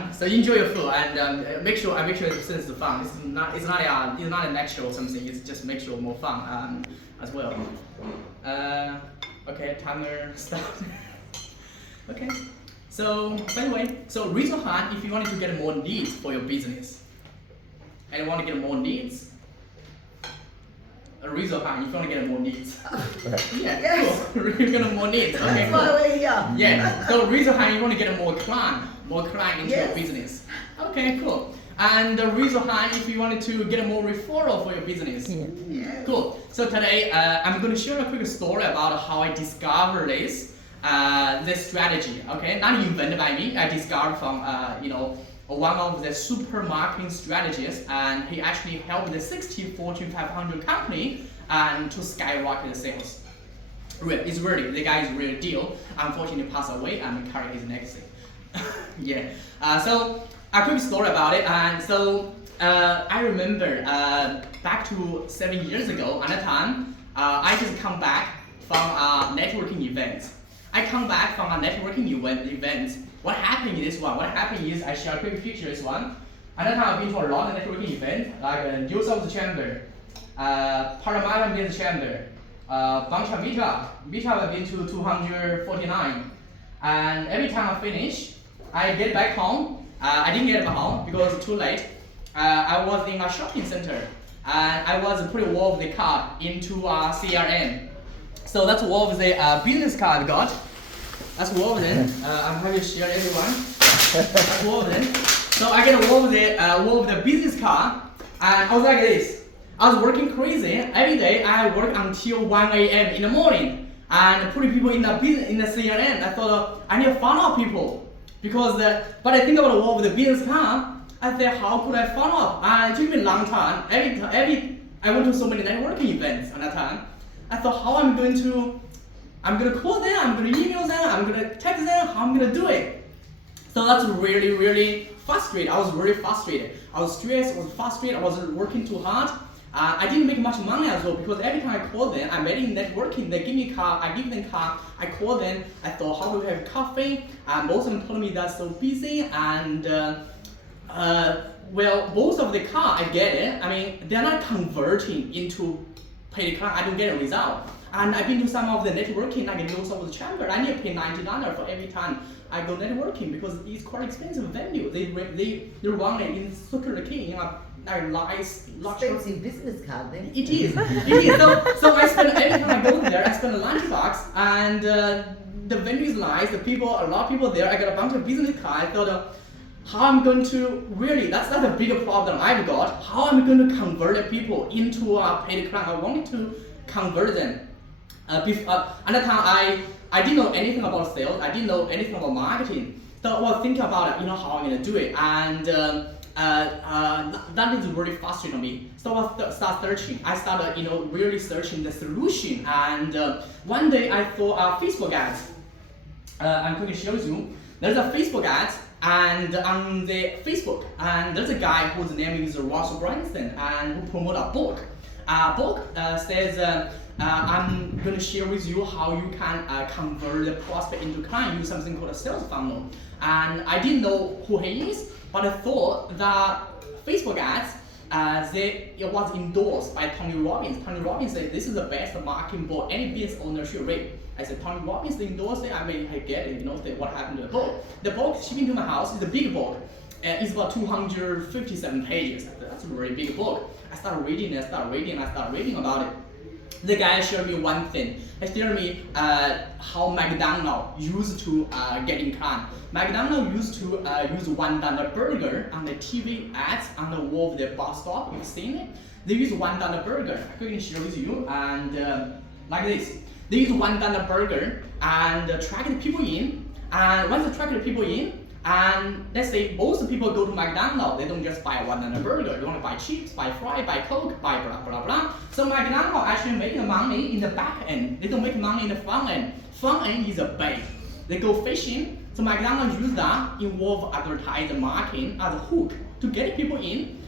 everyone. So enjoy your food and make sure it's fun. It's not a lecture or something. It's just make sure more fun as well. Okay, timer start. Okay. So by the way, raise your hand if you wanted to get more leads for your business. And you want to get more leads. Raise your hand if you want to get more leads. Yeah, yes. Cool. You're getting more leads. Okay, cool. Yeah. So raise your hand if you want to get more client into your business. Okay, cool. And raise your hand if you wanted to get more referral for your business. Yeah. Cool. So today I'm going to share a quick story about how I discovered this strategy. Okay, not invented by me. I discovered from one of the super marketing strategists, and he actually helped the 60 Fortune 500 company and to skyrocket the sales. It's really, the guy is real deal. Unfortunately passed away and carried his legacy. Yeah. So a quick story about it. And so I remember back to 7 years ago, at that time, I just come back from a networking event. I come back from a networking event. What happened in this one? What happened is I share a quick picture this one. At that time I've been to a lot of networking events, like New South Chamber, Paramount Business Chamber, bunch of meetup. I've been to 249. And every time I finish, I get back home. I didn't get back home because it's too late. I was in a shopping center and I was putting one of the card into a CRM. So that's one of the business card I got. That's one of them. I'm happy to share everyone. That's one of them. So I get one of the business card, and I was like this. I was working crazy every day. I work until 1 a.m. in the morning and putting people in the CRM. I thought I need to follow up people because but I think about one of the business card. I said, how could I follow up? And it took me a long time. I went to so many networking events at that time. I thought, how I'm going to call them, I'm going to email them, I'm going to text them, how I'm going to do it. So that's really, really frustrated. I was really frustrated. I was stressed, I was frustrated, I was working too hard. I didn't make much money as well because every time I call them, I met in networking, they give me a car, I give them a car, I call them, I thought, how do we have coffee? Most of them told me that's so busy and well, most of the car, I get it. I mean, they're not converting into paid client, I don't get a result. And I've been to some of the networking, like New South Chamber. I need to pay $90 for every time I go networking because it's quite expensive venue. They run it in Circular King, in a nice luxury. Expensive business card then. It is. So I spend every time I go there, I spend $90, and the venue is nice. A lot of people there. I got a bunch of business cards. I thought, how I'm going to really, that's not a bigger problem I've got. How I'm going to convert the people into a paid client. I wanted to convert them. At that time, I didn't know anything about sales. I didn't know anything about marketing. So I was thinking about how I'm going to do it, and that is really frustrating me. So I started searching. I started really searching the solution. And one day I saw a Facebook ad. I'm going to show you. There's a Facebook ad. And on the Facebook, and there's a guy whose name is Russell Brunson, and who promote a book. Book says, I'm going to share with you how you can convert the prospect into client, use something called a sales funnel. And I didn't know who he is, but I thought that Facebook ads, it was endorsed by Tony Robbins. Tony Robbins said, this is the best marketing book any business owner should read. I said, Tony Robbins endorsed it. I mean, I get it, what happened to the book. The book shipping to my house is a big book. It's about 257 pages. That's a very big book. I started reading about it. The guy showed me one thing. He showed me how McDonald's used to get in client. McDonald's used to use $1 burger on the TV ads on the wall of the bus stop. You've seen it? They use $1 burger. I'm going to share with you, and like this. They use $1 burger and track the people in. And once they track the people in, and let's say most people go to McDonald's, they don't just buy a $1 burger. They want to buy chips, buy fries, buy Coke, buy blah blah blah. So McDonald's actually making money in the back end. They don't make money in the front end. Front end is a bait. They go fishing. So McDonald's use that involve advertising marketing as a hook to get people in.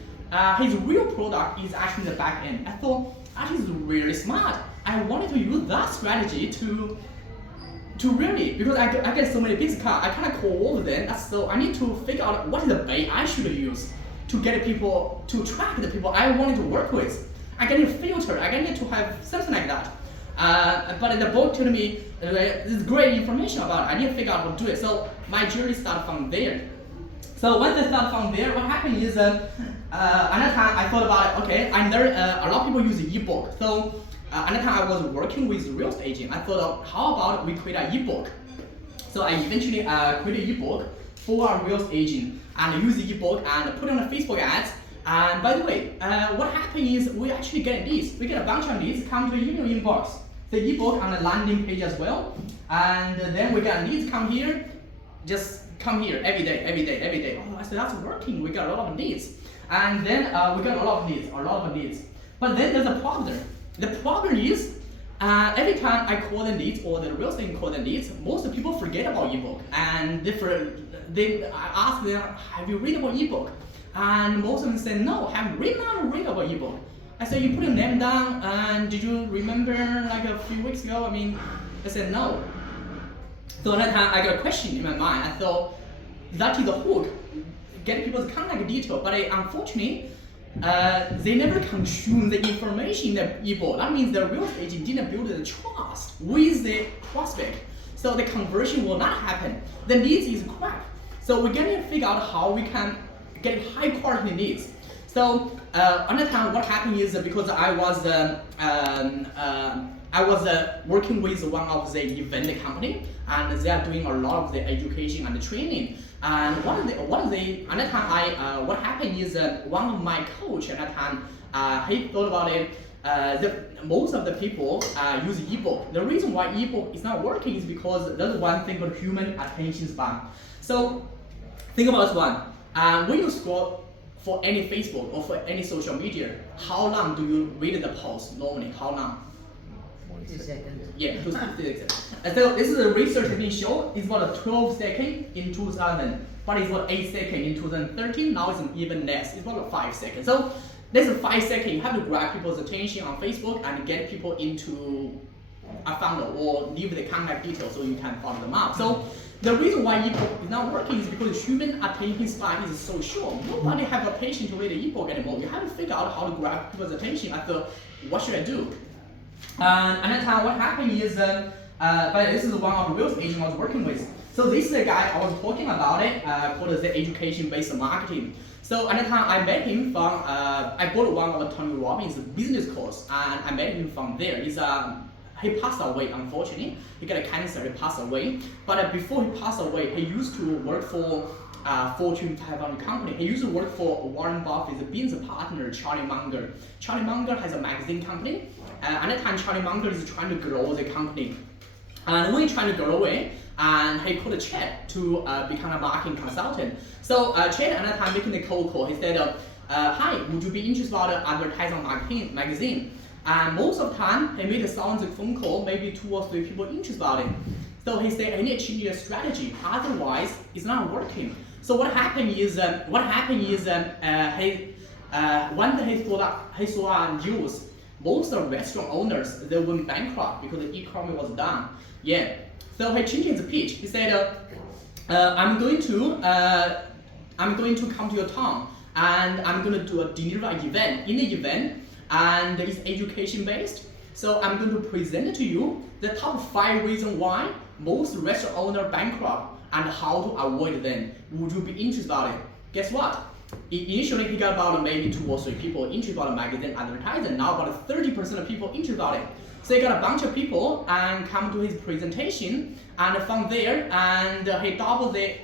His real product is actually the back end. I thought that is really smart. I wanted to use that strategy to to really, because I get so many business cards, I cannot call all of them. So I need to figure out what is the way I should use to get people, to track the people I wanted to work with. I need to filter, I need to have something like that. But the book told me this great information about it. I need to figure out how to do it. So my journey started from there. So once I started from there, what happened is another time I thought about it, okay, I learned a lot of people use the ebook. So another time I was working with a real estate agent, I thought, how about we create an ebook? So I eventually created an ebook for a real estate agent and use the ebook and put it on the Facebook ads. And by the way, what happened is we actually get leads. We get a bunch of leads come to the email inbox. The ebook on the landing page as well. And then we get leads come here, just come here every day. Oh, I said that's working. We got a lot of leads. And then we got a lot of leads. But then there's a problem. The problem is every time I call the leads or the real estate call the leads, most of the people forget about ebook. And I ask them, have you read about ebook? And most of them say, no, I haven't read about ebook. I said, you put your name down, and did you remember like a few weeks ago? I mean, I said, no. So that time I got a question in my mind. I thought, that is the hook, get people's contact detail. But unfortunately, they never consume the information in the ebook. That means the real estate agent didn't build the trust with the prospect. So the conversion will not happen. The leads is crap. So we're going to figure out how we can get high quality leads. So another time what happened is because I was working with one of the event company, and they are doing a lot of the education and the training. And another time what happened is one of my coach at that time, he thought about it. Most of the people use ebook. The reason why ebook is not working is because there's one thing called human attention span. So think about this one. When you scroll for any Facebook or for any social media, how long do you read the post normally? How long? 2 seconds. Yeah, 2 seconds. So this is a research being shown. It's about 12 seconds in 2000, but it's about 8 seconds in 2013. Now it's even less. It's about 5 seconds. So this is 5 seconds. You have to grab people's attention on Facebook and get people into a funnel or leave the contact details so you can follow them up. So the reason why ebook is not working is because human attention span is so short. Nobody have a patience to read the ebook anymore. You have to figure out how to grab people's attention. I thought, what should I do? And at that time, what happened is, but this is one of the real estate agents I was working with. So this is the guy I was talking about it, called the education-based marketing. So at that time, I met him from, I bought one of Tony Robbins' business course, and I met him from there. He passed away, unfortunately. He got a cancer, he passed away. But before he passed away, he used to work for Fortune 500 company. He used to work for Warren Buffett's business partner, Charlie Munger. Charlie Munger has a magazine company. At that time, Charlie Munger is trying to grow the company. And when he's trying to grow it, and he called Chet to become a marketing consultant. So Chet at that time making the cold call, he said, hi, would you be interested in advertising marketing magazine? And most of the time, he made a phone call, maybe 2 or 3 people interested about it. So he said, I need to change your strategy, otherwise it's not working. So what happened is, one day he saw news. Most of the restaurant owners, they went bankrupt because the economy was down. Yeah. So he changed his pitch. He said, I'm going to come to your town, and I'm going to deliver an event. In the event, and it's education based. So I'm going to present to you the top 5 reasons why most restaurant owners bankrupt and how to avoid them. Would you be interested about it? Guess what? Initially he got about maybe 2 or 3 people interested about the magazine advertising. Now about 30% of people interested about it. So he got a bunch of people and come to his presentation, and from there, and he doubled the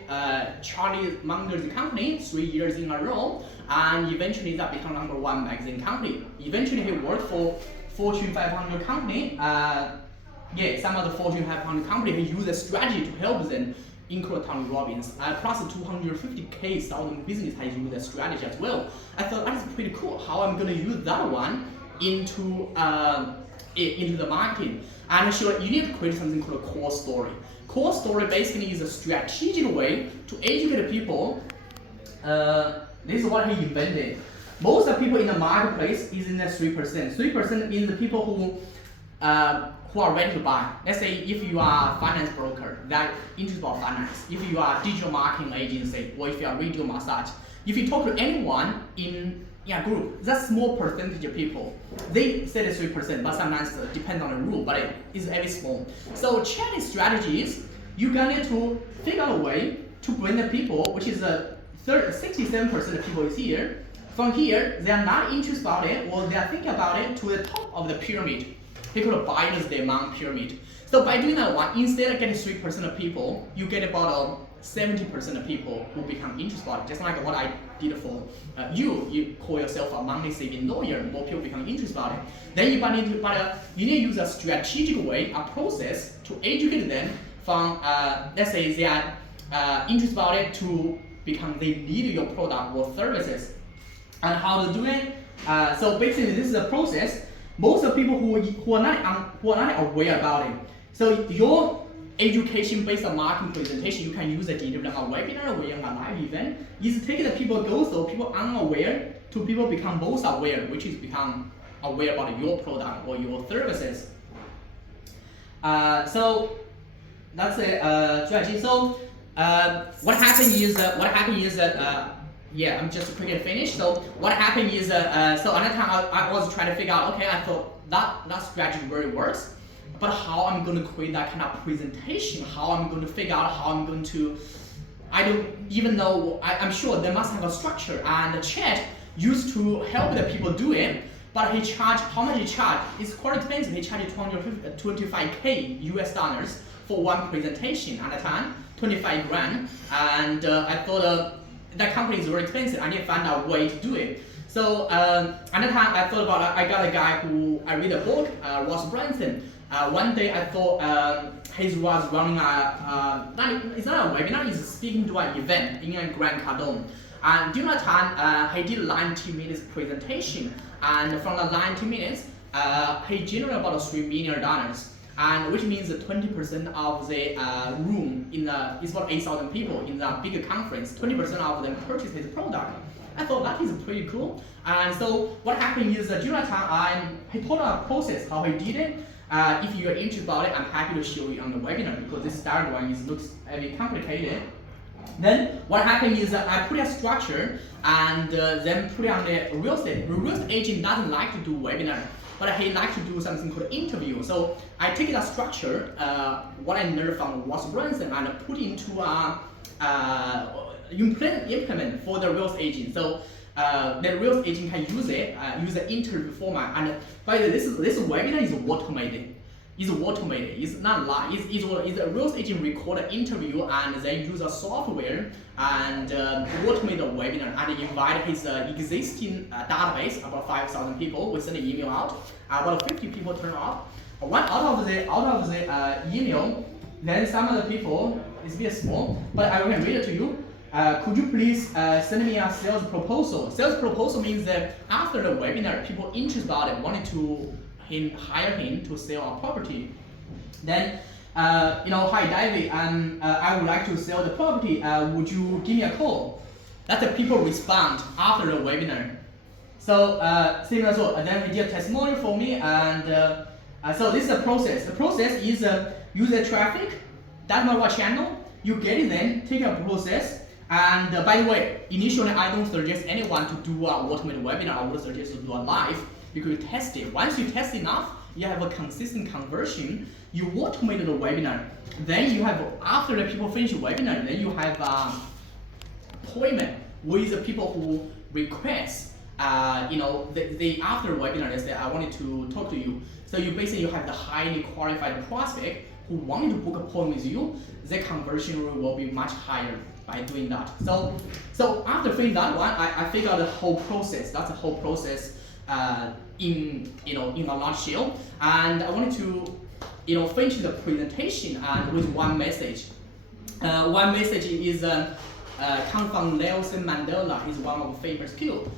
Charlie Munger's company 3 years in a row, and eventually that became #1 magazine company. Eventually he worked for Fortune 500 company. Some of the Fortune 500 company, he used a strategy to help them, include Tony Robbins. Plus 250,000 business has used that strategy as well. I thought that is pretty cool. How I'm going to use that one into the marketing. And sure, you need to create something called a core story. Core story basically is a strategic way to educate people. This is what he invented. Most of the people in the marketplace is in the 3%. 3% is the people who who are ready to buy. Let's say if you are a finance broker that interested about finance, if you are a digital marketing agency, or if you are radio massage, if you talk to anyone in a group, that's small percentage of people. They say it's 3%, but sometimes it depends on the rule, but it is very small. So Chet's strategy is you're going to figure out a way to bring the people, which is 67% of people is here. From here, they are not interested about it, or they are thinking about it, to the top of the pyramid. They call it buyers demand pyramid. So by doing that one, instead of getting 3% of people, you get about 70% of people who become interested about it. Just like what I did for you call yourself a money saving lawyer, more people become interested about it. Then you need to use a strategic way, a process to educate them from, let's say they are interested about it to become they need your product or services. And how to do it? So basically, this is a process. Most of the people who are not aware about it. So your education based on marketing presentation, you can use it in a webinar or in a live event. Is take the people go through people unaware to people become most aware, which is become aware about your product or your services. So that's a strategy. So what happened is yeah, I'm just quickly finished. So what happened is, so another time I was trying to figure out, okay, I thought that strategy really works, but how I'm going to create that kind of presentation, how I'm going to figure out how I'm going to, I don't even know, I'm sure they must have a structure, and Chet used to help the people do it, but he charged, how much he charged? It's quite expensive. He charged $25K US for one presentation at a time, 25 grand, and I thought, that company is very expensive. I need to find out a way to do it. So another time I thought about I got a guy who I read a book, Ross Branson. One day I thought he was running it's not a webinar, he's speaking to an event in Grand Cardone. And during that time, he did 90 minutes presentation. And from the 90 minutes, he generated about $3 million. And which means that 20% of the room in the, it's about 8,000 people in the bigger conference, 20% of them purchased his product. I thought that is pretty cool. And so what happened is during that time, he told a process how he did it. If you are interested about it, I'm happy to show you on the webinar because this start one looks very complicated. Then what happened is I put a structure and then put it on the real estate. The real estate agent doesn't like to do webinar, but he likes to do something called interview. So I take that structure, what I learned from Ross Branson, and put into implement for the real estate agent. So the real estate agent can use it, use the interview format. And by the way, this webinar is automated. It's not live. It's a real estate agent record an interview and then use a software and automate the webinar and invite his existing database, about 5,000 people. We send an email out. About 50 people turn up. One out of the email, then some of the people, it's a bit small, but I can read it to you. Could you please send me a sales proposal? Sales proposal means that after the webinar, people interested about it wanted to hire him to sell a property. Then, hi David, I would like to sell the property. Would you give me a call? That's the people respond after the webinar. So similar, so then he did a testimonial for me, and so this is the process. The process is user traffic. That's my channel. You get it, then take a process. And by the way, initially I don't suggest anyone to do an automated webinar. I would suggest to do a live. You could test it. Once you test enough, you have a consistent conversion. You automate the webinar. Then you have, after the people finish the webinar, then you have appointment with the people who request. They after the webinar, they say, I wanted to talk to you. So you basically have the highly qualified prospect who wanted to book a appointment with you. The conversion rate will be much higher by doing that. So after finishing that one, I figured out the whole process. That's the whole process in a nutshell. And I wanted to finish the presentation and with one message. One message is comes from Nelson Mandela. He's one of the famous people.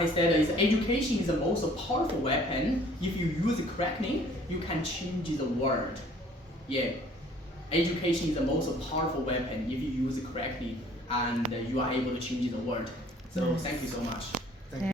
He said education is the most powerful weapon. If you use it correctly, you can change the world. Yeah, education is the most powerful weapon if you use it correctly, and you are able to change the world. So thank you so much.